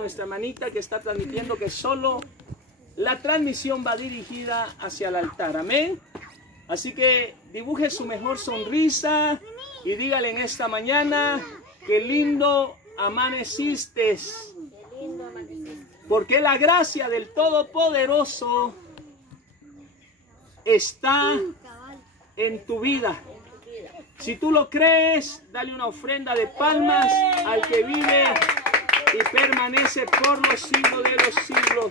Nuestra hermanita que está transmitiendo que solo la transmisión va dirigida hacia el altar, amén. Así que dibuje su mejor sonrisa y dígale en esta mañana: qué lindo amaneciste, porque la gracia del Todopoderoso está en tu vida. Si tú lo crees, dale una ofrenda de palmas al que vive y permanece por los siglos de los siglos.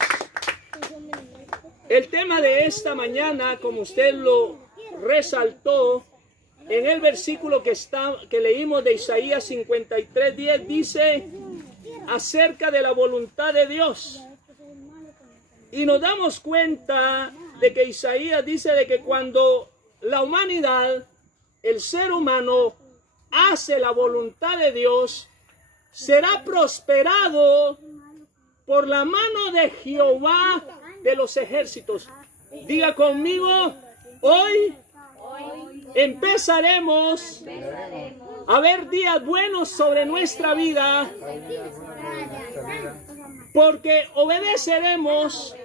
El tema de esta mañana, como usted lo resaltó en el versículo que leímos de Isaías 53:10, dice acerca de la voluntad de Dios. Y nos damos cuenta de que Isaías dice de que cuando la humanidad, el ser humano, hace la voluntad de Dios, será prosperado por la mano de Jehová de los ejércitos. Diga conmigo: hoy empezaremos a ver días buenos sobre nuestra vida, porque obedeceremos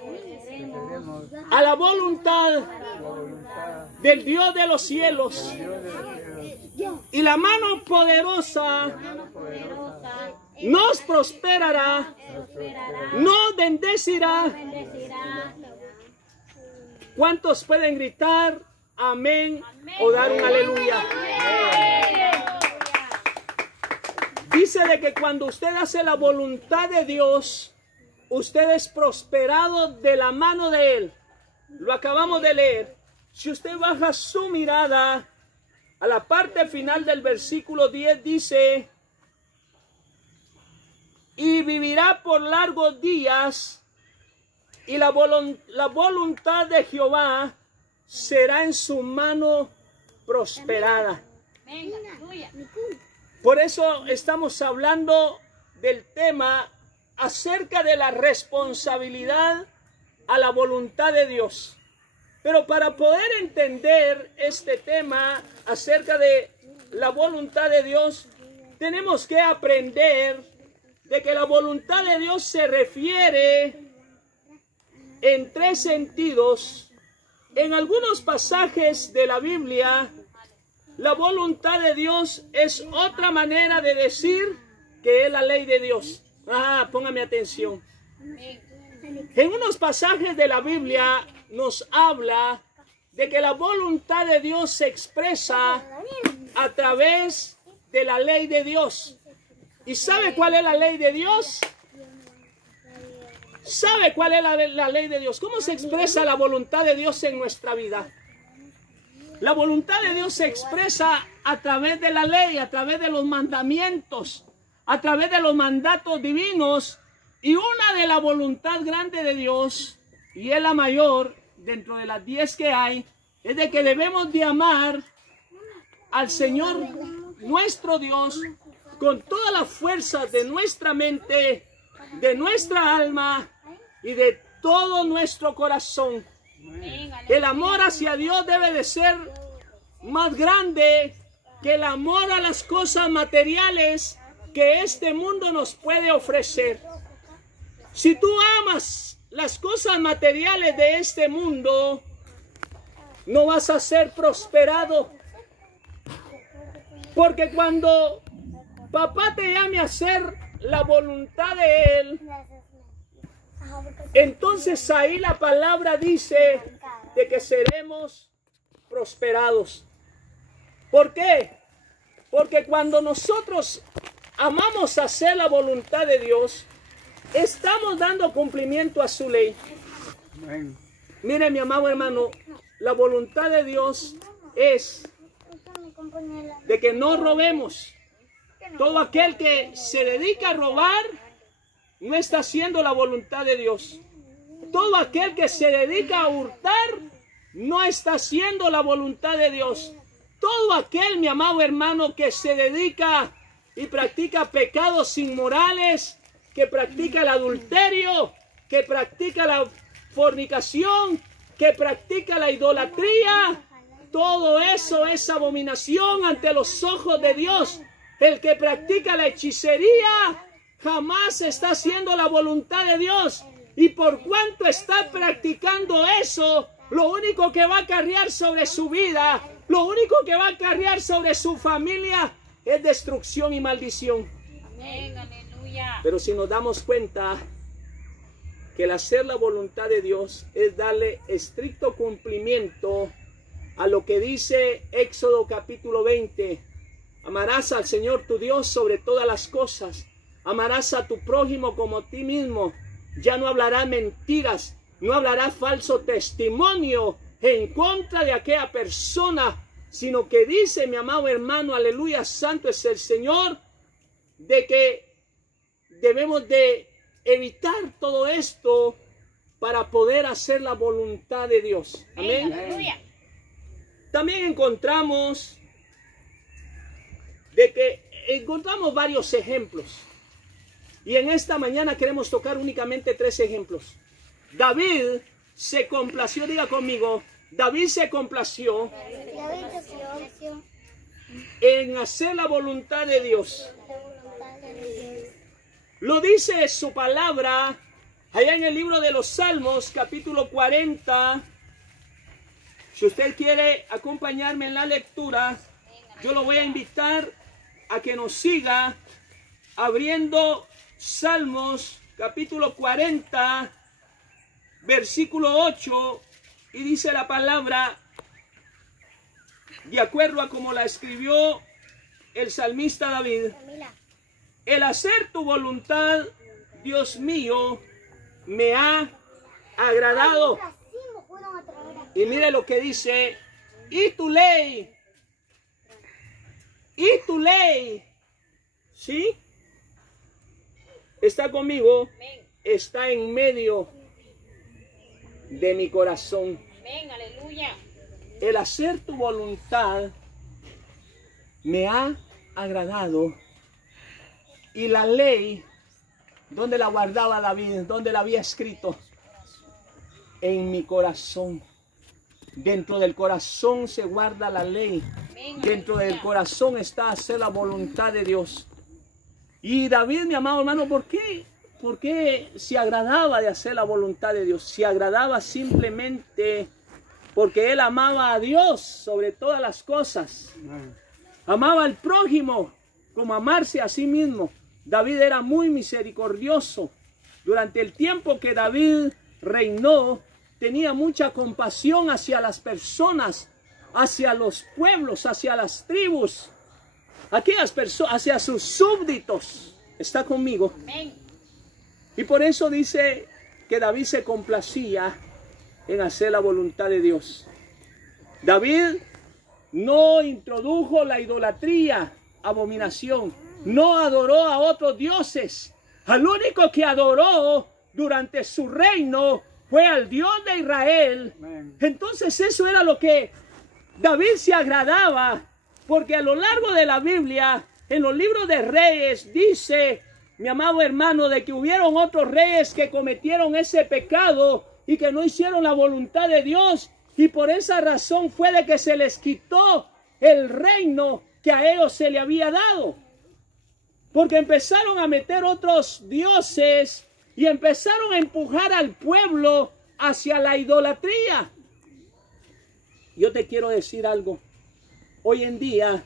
a la voluntad del Dios de los cielos, y la mano poderosa nos prosperará, nos bendecirá. ¿Cuántos pueden gritar amén o dar un aleluya? Dice de que cuando usted hace la voluntad de Dios, usted es prosperado de la mano de Él. Lo acabamos de leer. Si usted baja su mirada a la parte final del versículo 10, dice: y vivirá por largos días, y la voluntad de Jehová será en su mano prosperada. Por eso estamos hablando del tema acerca de la responsabilidad a la voluntad de Dios. Pero para poder entender este tema acerca de la voluntad de Dios, tenemos que aprender de que la voluntad de Dios se refiere en tres sentidos. En algunos pasajes de la Biblia, la voluntad de Dios es otra manera de decir que es la ley de Dios. Póngame atención. En unos pasajes de la Biblia nos habla de que la voluntad de Dios se expresa a través de la ley de Dios. ¿Y sabe cuál es la ley de Dios? ¿Sabe cuál es la ley de Dios? ¿Cómo se expresa la voluntad de Dios en nuestra vida? La voluntad de Dios se expresa a través de la ley, a través de los mandamientos, a través de los mandatos divinos. Y una de la voluntad grande de Dios, y es la mayor dentro de las 10 que hay, es de que debemos de amar al Señor nuestro Dios con todas las fuerzas de nuestra mente, de nuestra alma y de todo nuestro corazón. El amor hacia Dios debe de ser más grande que el amor a las cosas materiales que este mundo nos puede ofrecer. Si tú amas las cosas materiales de este mundo, no vas a ser prosperado. Porque cuando papá te llame a hacer la voluntad de Él, entonces ahí la palabra dice de que seremos prosperados. ¿Por qué? Porque cuando nosotros amamos hacer la voluntad de Dios, estamos dando cumplimiento a su ley. Mire, mi amado hermano, la voluntad de Dios es de que no robemos. Todo aquel que se dedica a robar no está haciendo la voluntad de Dios. Todo aquel que se dedica a hurtar no está haciendo la voluntad de Dios. Todo aquel, mi amado hermano, que se dedica y practica pecados inmorales, que practica el adulterio, que practica la fornicación, que practica la idolatría, todo eso es abominación ante los ojos de Dios. El que practica la hechicería, jamás está haciendo la voluntad de Dios. Y por cuanto está practicando eso, lo único que va a acarrear sobre su vida, lo único que va a acarrear sobre su familia es destrucción y maldición. Amén, aleluya. Pero si nos damos cuenta que el hacer la voluntad de Dios es darle estricto cumplimiento a lo que dice Éxodo capítulo 20. Amarás al Señor tu Dios sobre todas las cosas. Amarás a tu prójimo como a ti mismo. Ya no hablará mentiras, no hablará falso testimonio en contra de aquella persona, sino que dice, mi amado hermano, aleluya, santo es el Señor, de que debemos de evitar todo esto para poder hacer la voluntad de Dios. Amén. Aleluya. También encontramos encontramos varios ejemplos. Y en esta mañana queremos tocar únicamente 3 ejemplos. David se complació, diga conmigo, David se complació en hacer la voluntad de Dios. Lo dice su palabra allá en el libro de los Salmos, capítulo 40. Si usted quiere acompañarme en la lectura, yo lo voy a invitar a que nos siga abriendo Salmos capítulo 40, versículo 8, y dice la palabra, de acuerdo a como la escribió el salmista David: el hacer tu voluntad, Dios mío, me ha agradado. Y mire lo que dice, y tu ley, ¿sí? Está conmigo, está en medio de mi corazón. Amén, aleluya. El hacer tu voluntad me ha agradado. Y la ley, ¿dónde la guardaba David? ¿Dónde la había escrito? En mi corazón. Dentro del corazón se guarda la ley. Amén, Dentro aleluya. del corazón está hacer la voluntad de Dios. Y David, mi amado hermano, ¿por qué se agradaba de hacer la voluntad de Dios? Se agradaba simplemente porque él amaba a Dios sobre todas las cosas. Amaba al prójimo como amarse a sí mismo. David era muy misericordioso. Durante el tiempo que David reinó, tenía mucha compasión hacia las personas, hacia los pueblos, hacia las tribus, aquellas personas, hacia sus súbditos. ¿Está conmigo? Amén. Y por eso dice que David se complacía en hacer la voluntad de Dios. David no introdujo la idolatría, abominación. No adoró a otros dioses. Al único que adoró durante su reino fue al Dios de Israel. Entonces eso era lo que David se agradaba. Porque a lo largo de la Biblia, en los libros de Reyes, dice, mi amado hermano, de que hubieron otros reyes que cometieron ese pecado y que no hicieron la voluntad de Dios. Y por esa razón fue de que se les quitó el reino que a ellos se le había dado. Porque empezaron a meter otros dioses y empezaron a empujar al pueblo hacia la idolatría. Yo te quiero decir algo. Hoy en día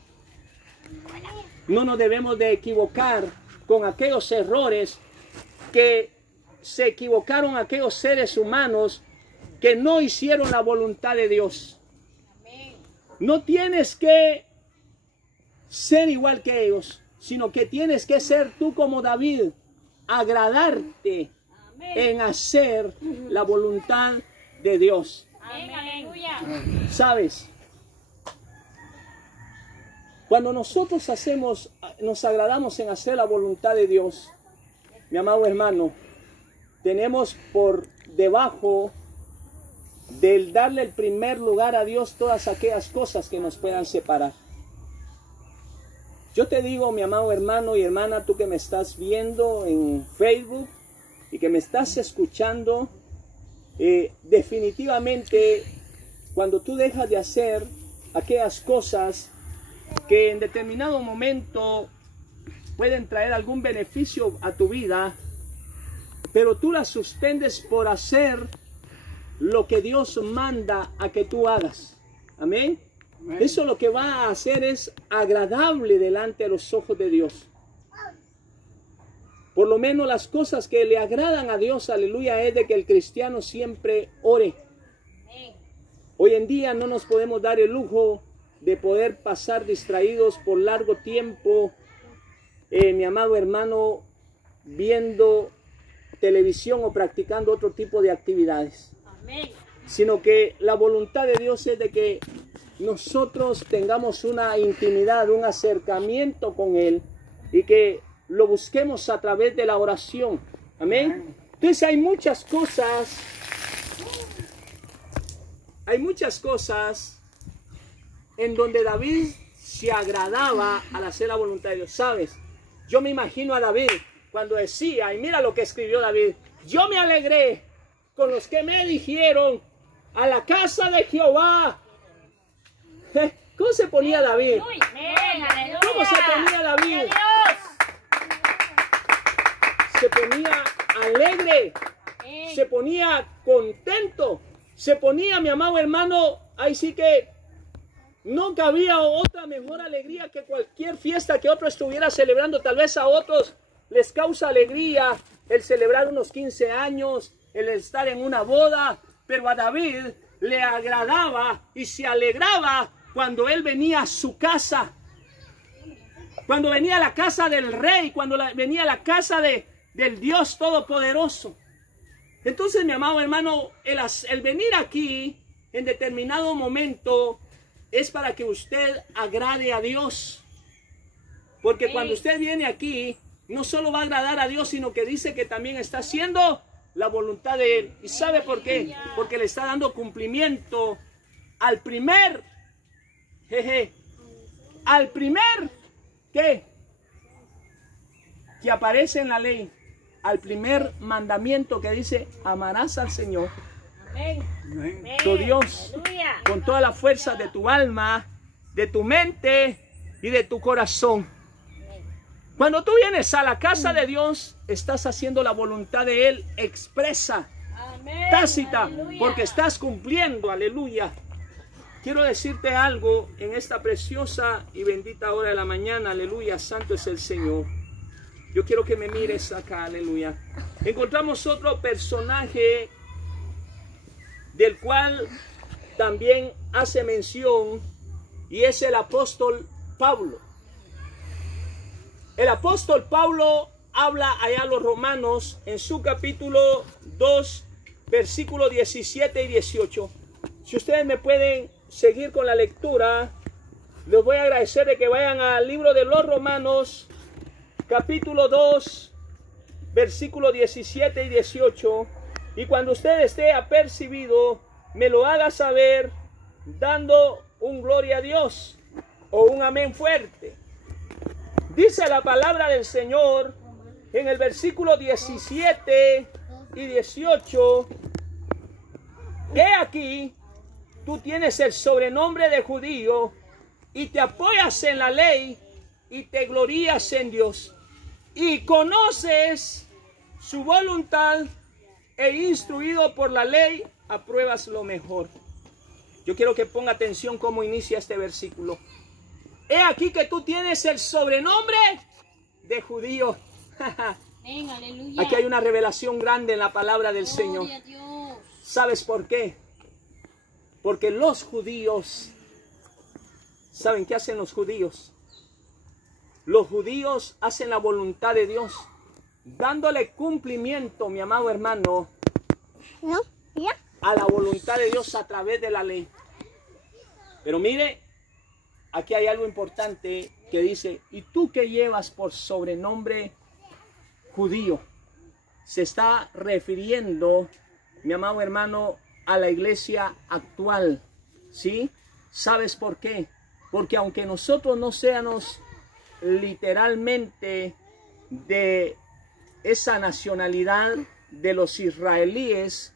no nos debemos de equivocar con aquellos errores que se equivocaron aquellos seres humanos que no hicieron la voluntad de Dios. Amén. No tienes que ser igual que ellos, sino que tienes que ser tú como David, agradarte en hacer la voluntad de Dios. Amén, aleluya. ¿Sabes? Cuando nosotros nos agradamos en hacer la voluntad de Dios, mi amado hermano, tenemos por debajo del darle el primer lugar a Dios todas aquellas cosas que nos puedan separar. Yo te digo, mi amado hermano y hermana, tú que me estás viendo en Facebook y que me estás escuchando, definitivamente cuando tú dejas de hacer aquellas cosas que en determinado momento pueden traer algún beneficio a tu vida, pero tú las suspendes por hacer lo que Dios manda a que tú hagas. Amén. Eso lo que va a hacer es agradable delante de los ojos de Dios. Por lo menos las cosas que le agradan a Dios, aleluya, es de que el cristiano siempre ore. Hoy en día no nos podemos dar el lujo de poder pasar distraídos por largo tiempo, mi amado hermano, viendo televisión o practicando otro tipo de actividades. Amén. Sino que la voluntad de Dios es de que nosotros tengamos una intimidad, un acercamiento con Él y que lo busquemos a través de la oración. Amén. Entonces hay muchas cosas en donde David se agradaba al hacer la voluntad de Dios. ¿Sabes? Yo me imagino a David cuando decía, y mira lo que escribió David: yo me alegré con los que me dijeron, a la casa de Jehová. ¿Cómo se ponía David? ¿Cómo se ponía David? Se ponía alegre, se ponía contento, se ponía, mi amado hermano, ahí sí que no cabía otra mejor alegría que cualquier fiesta que otro estuviera celebrando. Tal vez a otros les causa alegría el celebrar unos 15 años, el estar en una boda, pero a David le agradaba y se alegraba cuando él venía a su casa, cuando venía a la casa del rey, cuando venía a la casa del Dios Todopoderoso. Entonces, mi amado hermano, el venir aquí en determinado momento es para que usted agrade a Dios. Porque cuando usted viene aquí, no solo va a agradar a Dios, sino que dice que también está haciendo la voluntad de Él. ¿Y sabe por qué? Porque le está dando cumplimiento al primer, al primer, ¿qué? Que aparece en la ley, al primer mandamiento que dice: amarás al Señor, tu Dios, con toda la fuerza de tu alma, de tu mente y de tu corazón. Cuando tú vienes a la casa de Dios, estás haciendo la voluntad de Él expresa, tácita, porque estás cumpliendo, aleluya. Quiero decirte algo en esta preciosa y bendita hora de la mañana, aleluya, santo es el Señor. Yo quiero que me mires acá, aleluya. Encontramos otro personaje del cual también hace mención, y es el apóstol Pablo. El apóstol Pablo habla allá a los romanos en su capítulo 2, versículos 17 y 18. Si ustedes me pueden seguir con la lectura, les voy a agradecer de que vayan al libro de los Romanos, capítulo 2, versículos 17 y 18. Y cuando usted esté apercibido, me lo haga saber dando un gloria a Dios o un amén fuerte. Dice la palabra del Señor en el versículo 17 y 18. He aquí, tú tienes el sobrenombre de judío y te apoyas en la ley y te glorías en Dios y conoces su voluntad e instruido por la ley apruebas lo mejor. Yo quiero que ponga atención cómo inicia este versículo. He aquí que tú tienes el sobrenombre de judío. Aquí hay una revelación grande en la palabra del Señor. ¿Sabes por qué? Porque los judíos, ¿saben qué hacen los judíos? Los judíos hacen la voluntad de Dios, dándole cumplimiento, mi amado hermano, a la voluntad de Dios a través de la ley. Pero mire, aquí hay algo importante que dice: ¿y tú qué llevas por sobrenombre judío? Se está refiriendo, mi amado hermano, a la iglesia actual, ¿sí? ¿Sabes por qué? Porque aunque nosotros no seamos literalmente de esa nacionalidad de los israelíes,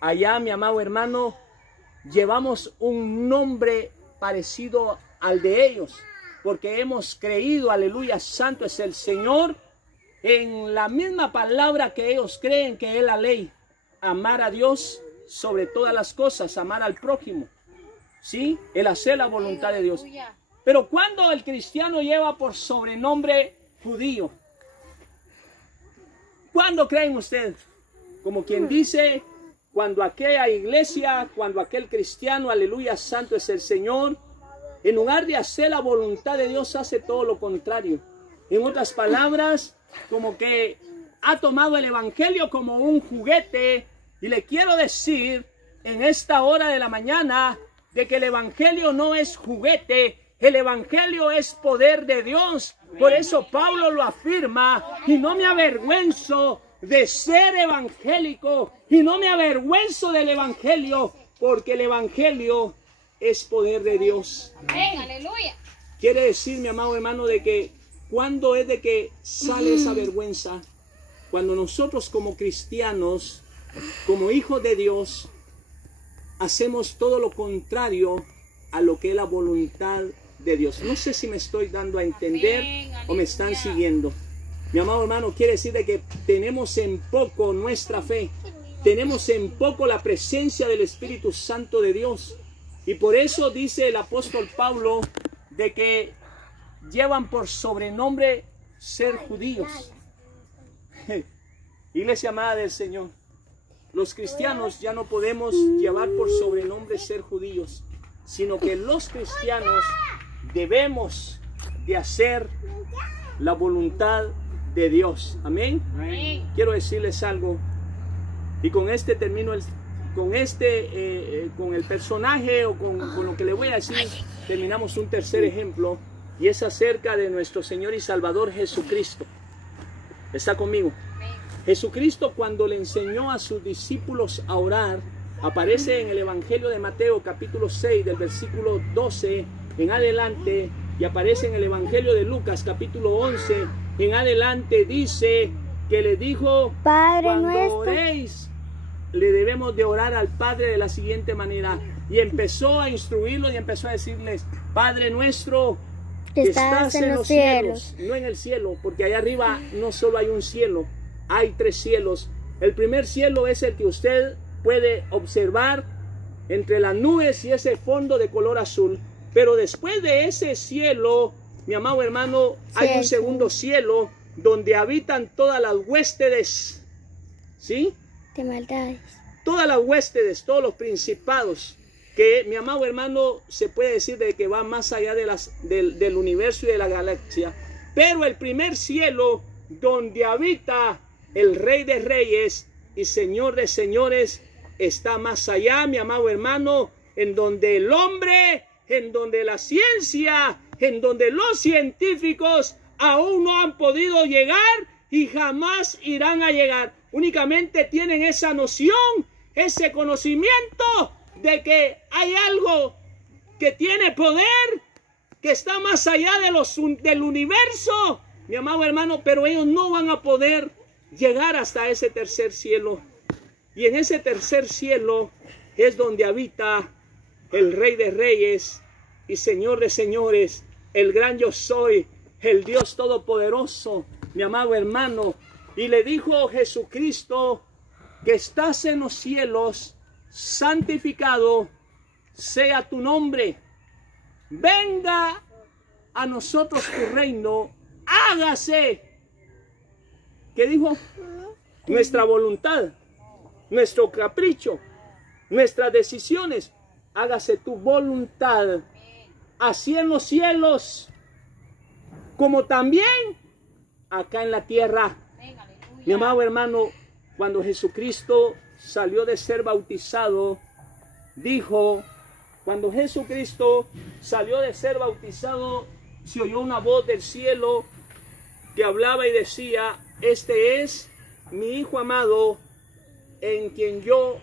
allá, mi amado hermano, llevamos un nombre parecido al de ellos. porque hemos creído, aleluya, santo es el Señor, en la misma palabra que ellos creen que es la ley. Amar a Dios sobre todas las cosas, amar al prójimo, ¿sí? El hacer la voluntad de Dios. Pero cuando el cristiano lleva por sobrenombre judío, ¿cuándo creen ustedes? Como quien dice, cuando aquella iglesia, cuando aquel cristiano, aleluya, santo es el Señor, en lugar de hacer la voluntad de Dios, hace todo lo contrario. En otras palabras, como que ha tomado el evangelio como un juguete. Y le quiero decir en esta hora de la mañana de que el evangelio no es juguete, el evangelio es poder de Dios. Por eso Pablo lo afirma: y no me avergüenzo de ser evangélico, y no me avergüenzo del evangelio, porque el evangelio es poder de Dios. Amén, aleluya. Quiere decir, mi amado hermano, de que cuando es de que sale esa vergüenza, cuando nosotros como cristianos, como hijos de Dios, hacemos todo lo contrario a lo que es la voluntad de Dios. No sé si me estoy dando a entender o me están siguiendo. Mi amado hermano, quiere decir de que tenemos en poco nuestra fe, tenemos en poco la presencia del Espíritu Santo de Dios. Y por eso dice el apóstol Pablo de que llevan por sobrenombre ser judíos. Iglesia amada del Señor, los cristianos ya no podemos llevar por sobrenombre ser judíos, sino que los cristianos debemos de hacer la voluntad de Dios. Amén. Amén. Quiero decirles algo, y con este termino con el personaje o con lo que le voy a decir, terminamos un tercer ejemplo, y es acerca de nuestro Señor y Salvador Jesucristo. ¿Está conmigo? Jesucristo, cuando le enseñó a sus discípulos a orar, aparece en el Evangelio de Mateo capítulo 6 del versículo 12 en adelante, y aparece en el Evangelio de Lucas capítulo 11 en adelante. Dice que le dijo: Padre cuando nuestro, oréis, le debemos de orar al Padre de la siguiente manera. Y empezó a instruirlos y empezó a decirles: Padre nuestro que estás en los cielos. No en el cielo, porque allá arriba no solo hay un cielo, hay 3 cielos. El primer cielo es el que usted puede observar entre las nubes y ese fondo de color azul. Pero después de ese cielo, mi amado hermano, hay un segundo cielo donde habitan todas las huéspedes, ¿sí? De maldades. Todas las huéspedes, todos los principados, que, mi amado hermano, se puede decir de que va más allá de del universo y de la galaxia. Pero el primer cielo, donde habita el Rey de Reyes y Señor de Señores, está más allá, mi amado hermano, en donde el hombre, en donde la ciencia, en donde los científicos aún no han podido llegar y jamás irán a llegar. Únicamente tienen esa noción, ese conocimiento de que hay algo que tiene poder, que está más allá del universo, mi amado hermano, pero ellos no van a poder llegar hasta ese tercer cielo. Y en ese tercer cielo es donde habita el Rey de Reyes y Señor de Señores, el gran yo soy, el Dios Todopoderoso, mi amado hermano. Y le dijo Jesucristo: que estás en los cielos, santificado sea tu nombre. Venga a nosotros tu reino, hágase. ¿Qué dijo? Nuestra voluntad, nuestro capricho, nuestras decisiones. Hágase tu voluntad, así en los cielos, como también acá en la tierra. Mi amado hermano, cuando Jesucristo salió de ser bautizado, dijo, cuando Jesucristo salió de ser bautizado, se oyó una voz del cielo que hablaba y decía: este es mi Hijo amado, en quien yo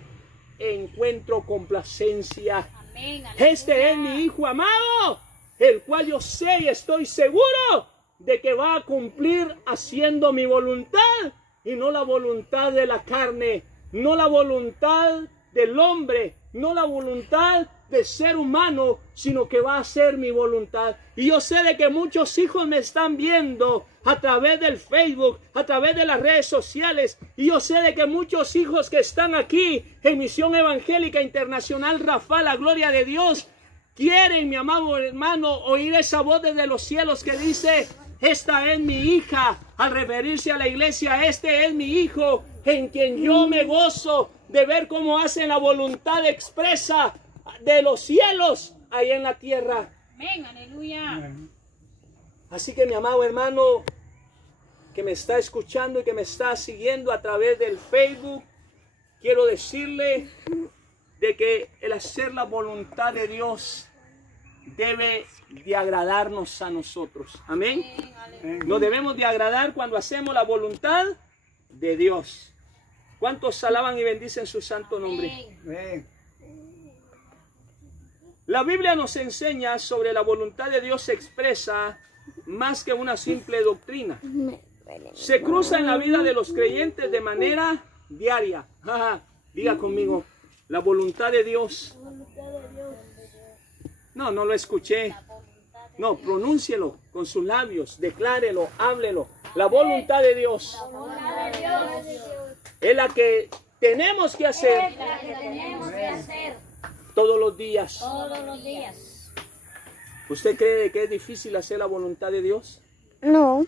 encuentro complacencia. Amén, Este es mi Hijo amado, el cual yo sé y estoy seguro de que va a cumplir haciendo mi voluntad y no la voluntad de la carne, no la voluntad del hombre, no la voluntad de ser humano, sino que va a ser mi voluntad. Y yo sé de que muchos hijos me están viendo a través del Facebook, a través de las redes sociales. Y yo sé de que muchos hijos que están aquí en Misión Evangélica Internacional Rafa, la gloria de Dios, quieren, mi amado hermano, oír esa voz desde los cielos que dice: esta es mi hija. Al referirse a la iglesia, este es mi hijo, en quien yo me gozo de ver cómo hacen la voluntad expresa de los cielos ahí en la tierra. Amén, aleluya. Así que, mi amado hermano que me está escuchando y que me está siguiendo a través del Facebook, quiero decirle de que el hacer la voluntad de Dios debe de agradarnos a nosotros. Amén. Nos debemos de agradar cuando hacemos la voluntad de Dios. ¿Cuántos alaban y bendicen su santo nombre? Amén. La Biblia nos enseña sobre la voluntad de Dios expresa más que una simple doctrina. Se cruza en la vida de los creyentes de manera diaria. Diga conmigo, la voluntad de Dios. No, no lo escuché. No, pronúncielo con sus labios, declárelo, háblelo. La voluntad de Dios es la que tenemos que hacer todos los días. Todos los días. ¿Usted cree que es difícil hacer la voluntad de Dios? No.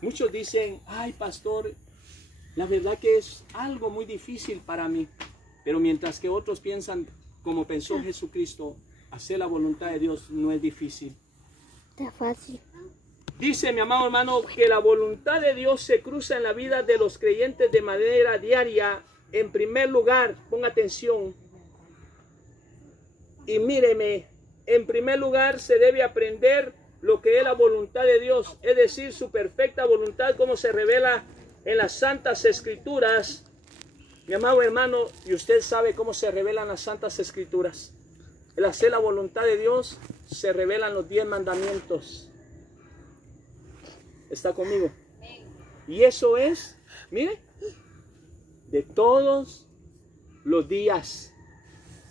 Muchos dicen: ay, pastor, la verdad que es algo muy difícil para mí. Pero mientras que otros piensan como pensó Jesucristo, hacer la voluntad de Dios no es difícil. Está fácil. Dice, mi amado hermano, que la voluntad de Dios se cruza en la vida de los creyentes de manera diaria. En primer lugar, ponga atención y míreme, en primer lugar se debe aprender lo que es la voluntad de Dios, es decir, su perfecta voluntad, como se revela en las Santas Escrituras. Mi amado hermano, y usted sabe cómo se revelan las Santas Escrituras. El hacer la voluntad de Dios se revelan los 10 mandamientos. ¿Está conmigo? Y eso es, mire, de todos los días.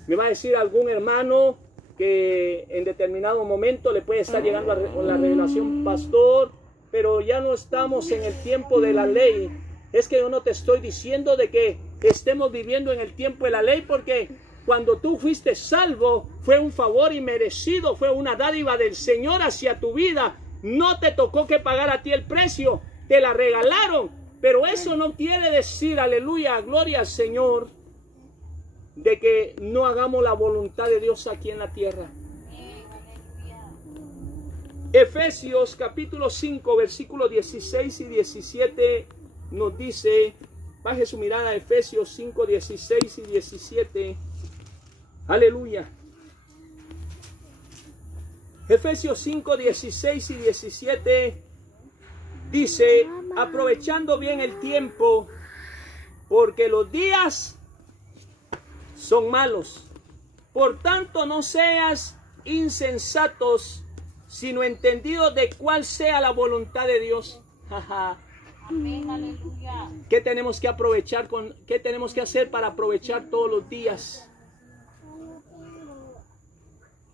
Me va a decir algún hermano que en determinado momento le puede estar llegando la revelación: pastor, pero ya no estamos en el tiempo de la ley. Es que yo no te estoy diciendo de que estemos viviendo en el tiempo de la ley, porque cuando tú fuiste salvo fue un favor inmerecido, fue una dádiva del Señor hacia tu vida. No te tocó que pagar a ti el precio, te la regalaron. Pero eso no quiere decir, aleluya, gloria al Señor, de que no hagamos la voluntad de Dios aquí en la tierra. Efesios capítulo 5, versículos 16 y 17 nos dice, baje su mirada a Efesios 5, 16 y 17. Aleluya. Efesios 5, 16 y 17 dice: aprovechando bien el tiempo, porque los días son malos. Por tanto, no seas insensatos, sino entendidos de cuál sea la voluntad de Dios. Amén, aleluya. ¿Qué tenemos que aprovechar qué tenemos que hacer para aprovechar todos los días?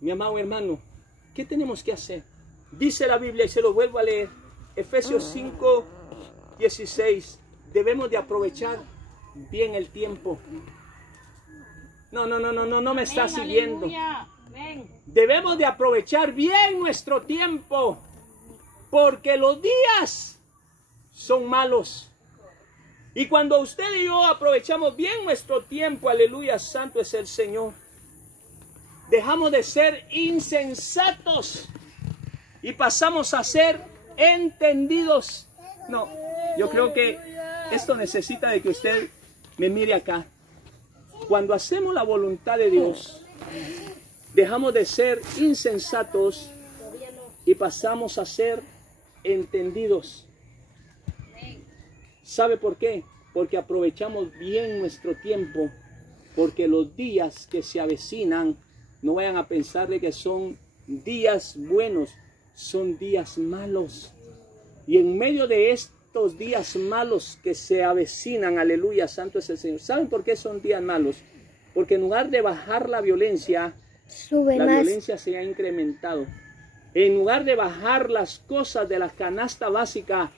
Mi amado hermano, ¿qué tenemos que hacer? Dice la Biblia, y se lo vuelvo a leer, Efesios 5, 16. Debemos de aprovechar bien el tiempo. No me está siguiendo. Debemos de aprovechar bien nuestro tiempo, porque los días son malos. Y cuando usted y yo aprovechamos bien nuestro tiempo, aleluya, santo es el Señor, dejamos de ser insensatos y pasamos a ser entendidos. No, yo creo que esto necesita de que usted me mire acá. Cuando hacemos la voluntad de Dios, dejamos de ser insensatos y pasamos a ser entendidos. ¿Sabe por qué? Porque aprovechamos bien nuestro tiempo, porque los días que se avecinan, no vayan a pensar de que son días buenos, son días malos. Y en medio de estos días malos que se avecinan, aleluya, santo es el Señor. ¿Saben por qué son días malos? Porque en lugar de bajar la violencia, Sube la más. violencia se ha incrementado. En lugar de bajar las cosas de la canasta básica,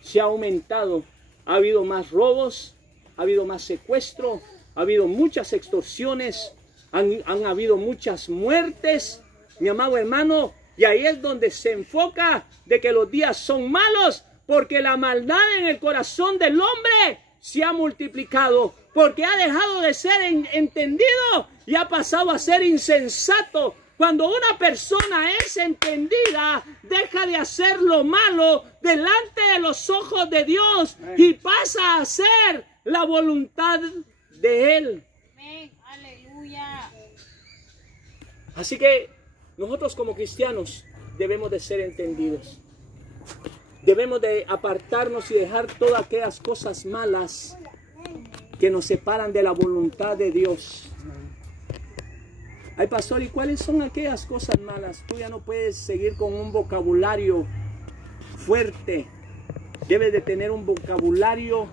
se ha aumentado. Ha habido más robos, ha habido más secuestro, ha habido muchas extorsiones, han habido muchas muertes, mi amado hermano. Y ahí es donde se enfoca de que los días son malos, porque la maldad en el corazón del hombre se ha multiplicado, porque ha dejado de ser entendido y ha pasado a ser insensato. Cuando una persona es entendida, deja de hacer lo malo delante de los ojos de Dios y pasa a hacer la voluntad de Él. Amén. Aleluya. Así que nosotros como cristianos debemos de ser entendidos. Debemos de apartarnos y dejar todas aquellas cosas malas que nos separan de la voluntad de Dios. Ay, pastor, ¿y cuáles son aquellas cosas malas? Tú ya no puedes seguir con un vocabulario fuerte. Debes de tener un vocabulario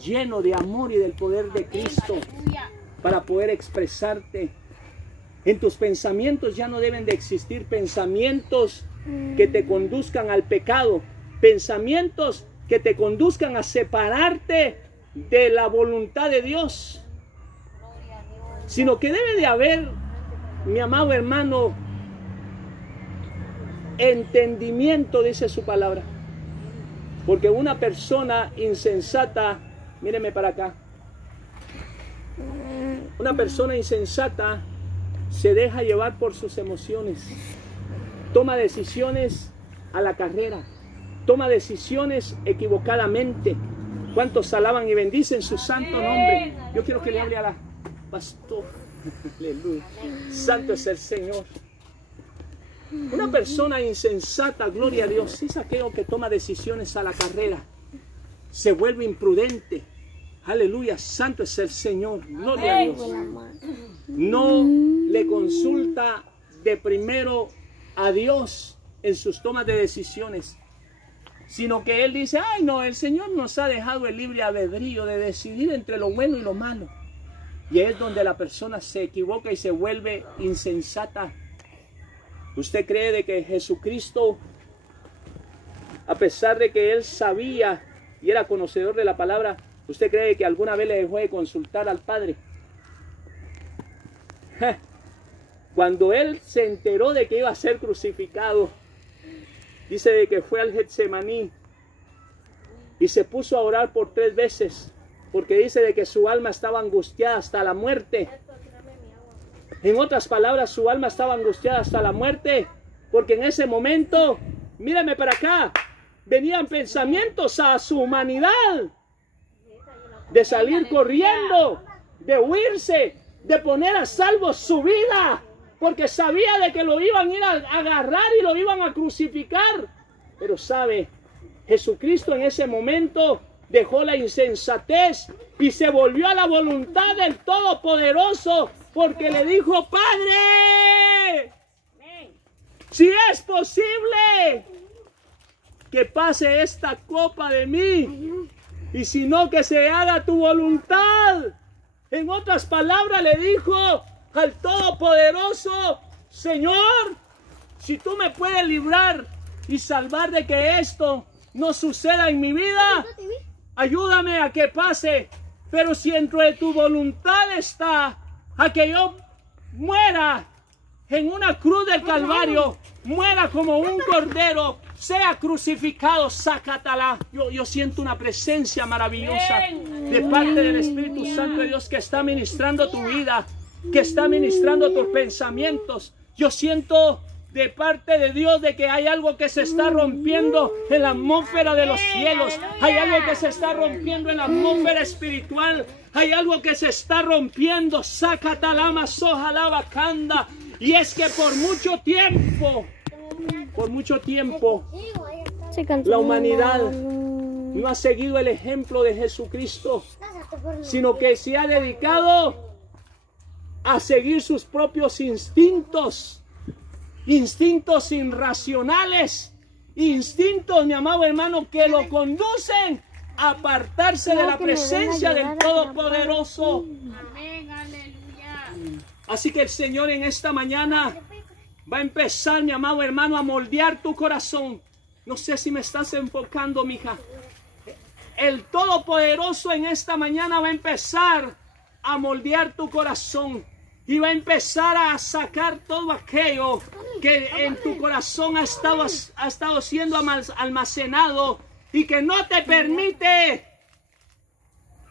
lleno de amor y del poder de Cristo Aleluya. para poder expresarte. En tus pensamientos ya no deben de existir pensamientos que te conduzcan al pecado, pensamientos que te conduzcan a separarte de la voluntad de Dios, sino que debe de haber, mi amado hermano, entendimiento, dice su palabra. Porque una persona insensata, míreme para acá, una persona insensata se deja llevar por sus emociones, toma decisiones a la carrera, toma decisiones equivocadamente. ¿Cuántos alaban y bendicen su santo nombre? Yo quiero que le hable a la pastor. Aleluya. Santo es el Señor. Una persona insensata, gloria a Dios, es aquello que toma decisiones a la carrera, se vuelve imprudente. Aleluya, santo es el Señor, gloria a Dios. No le consulta de primero a Dios en sus tomas de decisiones, sino que él dice, ay no, el Señor nos ha dejado el libre albedrío de decidir entre lo bueno y lo malo. Y es donde la persona se equivoca y se vuelve insensata. ¿Usted cree de que Jesucristo, a pesar de que él sabía y era conocedor de la palabra, usted cree que alguna vez le dejó de consultar al Padre? Cuando él se enteró de que iba a ser crucificado, dice de que fue al Getsemaní y se puso a orar por 3 veces, porque dice de que su alma estaba angustiada hasta la muerte. En otras palabras, su alma estaba angustiada hasta la muerte, porque en ese momento, mírame para acá, venían pensamientos a su humanidad, de salir corriendo, de huirse, de poner a salvo su vida, porque sabía de que lo iban a ir a agarrar y lo iban a crucificar. Pero sabe, Jesucristo en ese momento dejó la insensatez y se volvió a la voluntad del Todopoderoso, porque le dijo, Padre, si es posible que pase esta copa de mí, y si no, que se haga tu voluntad. En otras palabras le dijo al Todopoderoso, Señor, si tú me puedes librar y salvar de que esto no suceda en mi vida, ayúdame a que pase. Pero si dentro de tu voluntad está a que yo muera en una cruz del Calvario, muera como un cordero, sea crucificado, sácatala. Yo siento una presencia maravillosa de parte del Espíritu Santo de Dios que está ministrando tu vida, que está ministrando tus pensamientos. Yo siento de parte de Dios de que hay algo que se está rompiendo en la atmósfera de los cielos. Hay algo que se está rompiendo en la atmósfera espiritual. Hay algo que se está rompiendo. Sacatalama soja bacanda. Y es que por mucho tiempo, la humanidad no ha seguido el ejemplo de Jesucristo, sino que se ha dedicado a seguir sus propios instintos. Instintos irracionales, instintos, mi amado hermano, que lo conducen a apartarse de la presencia del Todopoderoso. Amén. Así que el Señor en esta mañana va a empezar, mi amado hermano, a moldear tu corazón. No sé si me estás enfocando, mija. El Todopoderoso en esta mañana va a empezar a moldear tu corazón. Y va a empezar a sacar todo aquello que en tu corazón ha estado siendo almacenado y que no te permite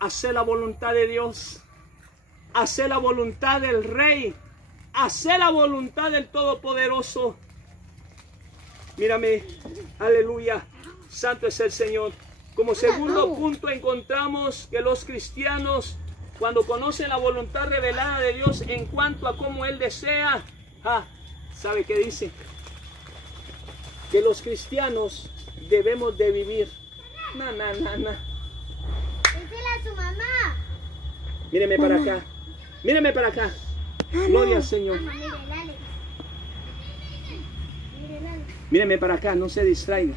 hacer la voluntad de Dios, hacer la voluntad del Rey, hacer la voluntad del Todopoderoso. Mírame, aleluya, santo es el Señor. Como segundo punto encontramos que los cristianos, cuando conocen la voluntad revelada de Dios en cuanto a cómo Él desea, ¿sabe qué dice? Que los cristianos debemos de vivir. Dísela a su mamá. Míreme para acá. Míreme para acá. Gloria al Señor. Míreme para acá, no se distraiga.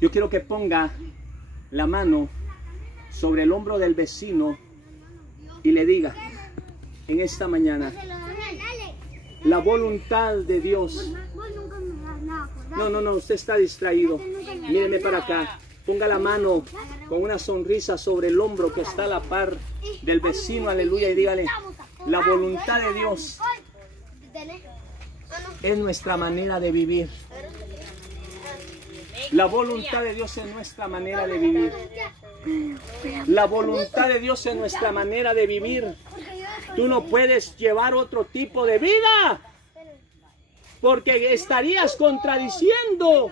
Yo quiero que ponga la mano sobre el hombro del vecino y le diga en esta mañana: la voluntad de Dios. No, usted está distraído. Míreme para acá. Ponga la mano con una sonrisa sobre el hombro que está a la par del vecino, aleluya, y dígale: la voluntad de Dios es nuestra manera de vivir. La voluntad de Dios es nuestra manera de vivir. La voluntad de Dios es nuestra manera de vivir. Tú no puedes llevar otro tipo de vida, porque estarías contradiciendo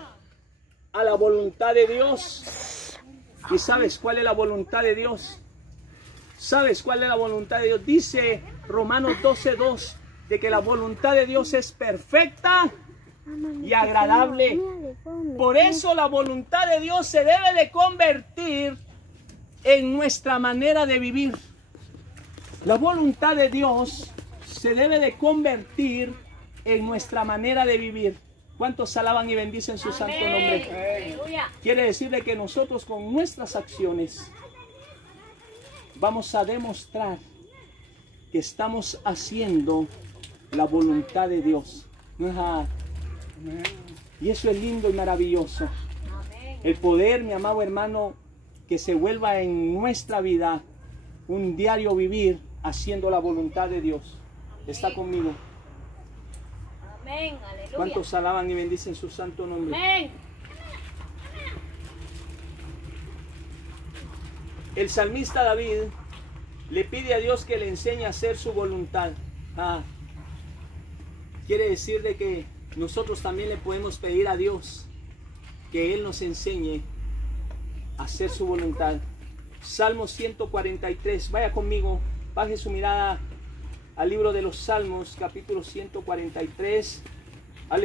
a la voluntad de Dios. ¿Y sabes cuál es la voluntad de Dios? ¿Sabes cuál es la voluntad de Dios? Dice Romanos 12:2 de que la voluntad de Dios es perfecta y agradable. Por eso la voluntad de Dios se debe de convertir en nuestra manera de vivir. La voluntad de Dios se debe de convertir en nuestra manera de vivir. ¿Cuántos alaban y bendicen su santo nombre? Quiere decirle que nosotros con nuestras acciones vamos a demostrar que estamos haciendo la voluntad de Dios. Y eso es lindo y maravilloso. El poder, mi amado hermano, que se vuelva en nuestra vida un diario vivir haciendo la voluntad de Dios. ¿Está conmigo? Amén, aleluya. ¿Cuántos alaban y bendicen su santo nombre? Amén. El salmista David le pide a Dios que le enseñe a hacer su voluntad. Quiere decir de que nosotros también le podemos pedir a Dios que Él nos enseñe a hacer su voluntad. Salmo 143, vaya conmigo, baje su mirada al libro de los Salmos, capítulo 143.